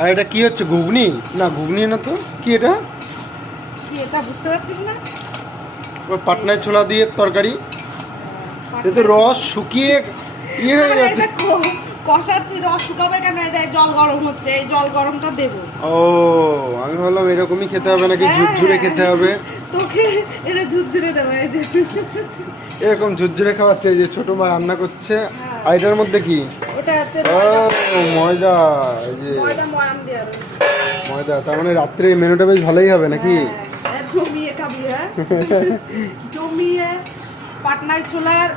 আর এটা কি হচ্ছে ঘুগনি? না ঘুগনি না তো? কি এটা? কি এটা বুঝতে পারছিস না? পাটনায় ছোলা দিয়ে তরকারি? এ তো রস শুকিয়ে ইয়ে হয়ে যাচ্ছে। কষাচ্ছি রস শুকাবে কেন? এই দেখ জল গরম হচ্ছে এই জল গরমটা দেবো। ও আমি ভাবলাম এরকমই খেতে হবে নাকি হ্যাঁ, ঝুরঝুরে খেতে হবে? তোকে এই যে ঝুরঝুরে দেবো এই যে। এরকম ঝুরঝুরে খাওয়াচ্ছে এই যে ছোট মা রান্না করছে। হ্যাঁ। আর এটার মধ্যে কি? ময়দা। ময়দা যে তার মানে রাত্রে মেনুটা বেশ ভালোই হবে নাকি? হ্যাঁ, জমিয়ে খাবি হ্যাঁ। জমিয়ে পাটনায় ছোলার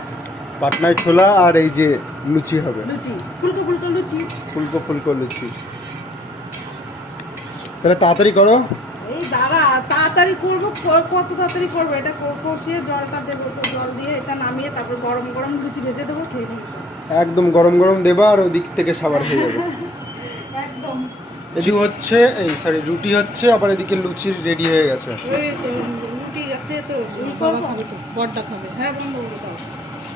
পাটনায় ছোলা আর এই যে লুচি হবে। লুচি ফুলকো ফুলকো লুচি। ফুলকো ফুলকো লুচি। তাহলে তাড়াতাড়ি করো। এই দাঁড়া তাড়াতাড়ি করব কত তাড়াতাড়ি করব? এটা কষিয়ে জলটা দেবো জল দিয়ে এটা নামিয়ে তারপর গরম গরম লুচি ভেজে দেবো খেয়ে একদম গরম গরম দেবা আর ওদিক থেকে সাবার হয়ে যাবে। একদম। এদিকে হচ্ছে এই সরি রুটি হচ্ছে আবার এদিকে লুচি রেডি হয়ে গেছে। রুটি আছে তো বাবা খাবে তো বড়টা খাবে। হ্যাঁ বন্ধ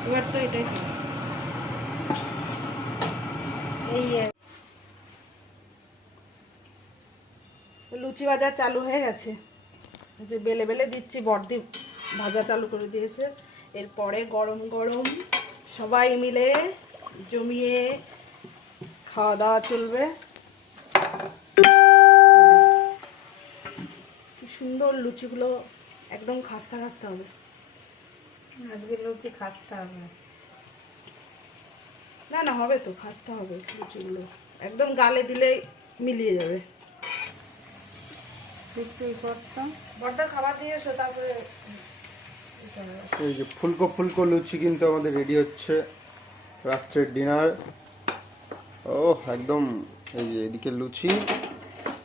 এবার তো এটাই এই। লুচি ভাজা চালু হয়ে গেছে। যে বেলে বেলে দিচ্ছি বর্দি ভাজা চালু করে দিয়েছে। এরপরে গরম গরম সবাই মিলে জমিয়ে খাওয়া দাওয়া চলবে। কি সুন্দর লুচিগুলো একদম খাস্তা খাস্তা হবে। আজকে লুচি খাস্তা হবে। না না হবে তো খাস্তা হবে লুচিগুলো। একদম গালে দিলে মিলিয়ে যাবে। একটু করতাম বড্ডা খাবার দিয়ে এসো তারপরে এই যে ফুলকো ফুলকো লুচি কিন্তু আমাদের রেডি হচ্ছে। রাত্রের ডিনার ও একদম এই যে এদিকে লুচি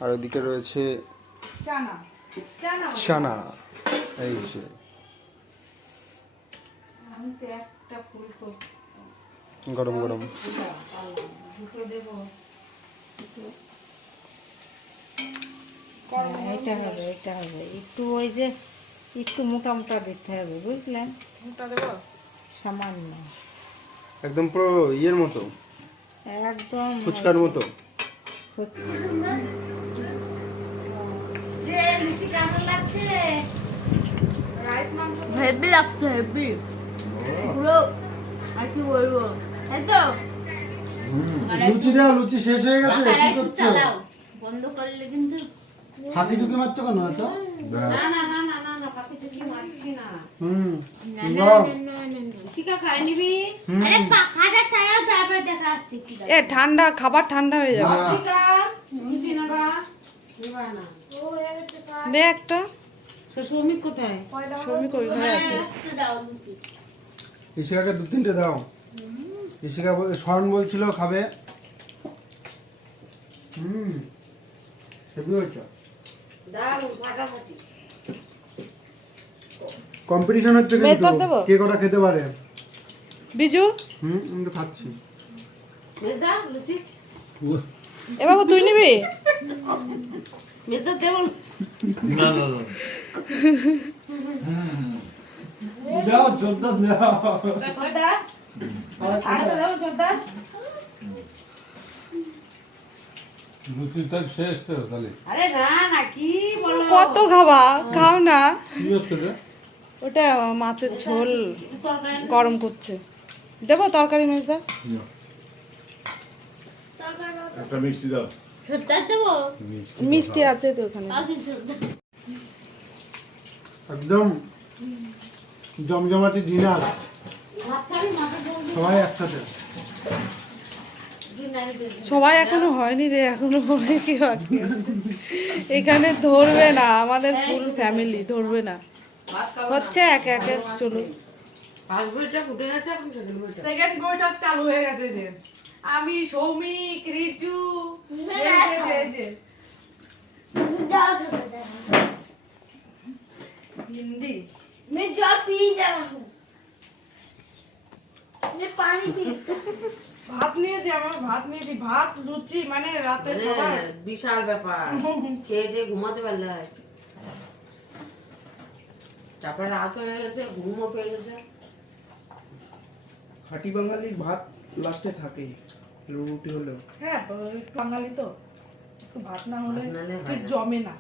আর ওদিকে রয়েছে চানা। এই যে। গরম গরম। এটা হবে এটা হবে। একটু ওই যে একটু মোটা মোটা দিতে হবে বুঝলেন? দেবো? সামান্য। একদম পুরো ইয়ের মতো। একদম ফুচকার মতো। হেভি লাগছে হেভি। পুরো আর কি বলব? এই তো। লুচি দাও লুচি শেষ হয়ে গেছে কি করছ? চালাও। বন্ধ করলে কিন্তু ফাঁকি ঝুঁকি মারছো কেন এত? না না না না না পাখি চুকি মারছি না। হুম এ ঠান্ডা খাবার ঠান্ডা হয়ে যাবে। না। একটা। শ্রমিক কোথায়? শ্রমিক আছে। ইশিকাকে দু তিনটে দাও। ইশিকা বলছিল খাবে। হুম। হেভি হয়েছে। দারুণ ফাটাফাটি। কম্পিটিশন হচ্ছে কিন্তু? কে কটা খেতে পারে? বিজু? হুম আমি তো খাচ্ছি। মেজদা লুচি? এ বাবু তুই নিবি? মেজদা দেবো জোরদার শেষ তো আরে না না কি বলো? কত খাবা? খাও না। কি হচ্ছে রে? ওটা মাছের ঝোল গরম করছে। দেবো তরকারি একটা মিষ্টি দাও। মিষ্টি আছে তো ওখানে। একদম জমজমাটি ডিনার। সবাই একসাথে। সবাই এখনও হয়নি রে এখনও হবে কি এখানে ধরবে না আমাদের ফুল ফ্যামিলি ধরবে না। হচ্ছে এক একে চলুন ফার্স্ট বইটা ফুটে গেছে এখন সেকেন্ড বইটা সেকেন্ড বইটা চালু হয়ে গেছে যে আমি সৌমিক রিজু এই যে, এই যে, এই যে। দাও দাও, দাও। হিন্দি मैं जल पी जा रहा हूँ मैं पानी पी ভাত নিয়েছি আমার ভাত নিয়েছি ভাত লুচি মানে রাতের খাবার বিশাল ব্যাপার খেয়ে দিয়ে ঘুমাতে পারলে হয় তারপরে রাত হয়ে গেছে ঘুমও পেয়ে গেছে। খাঁটি বাঙালির ভাত লাস্টে থাকে রুটি হলেও। হ্যাঁ বাঙালি তো। একটু ভাত না হলে ঠিক জমে না।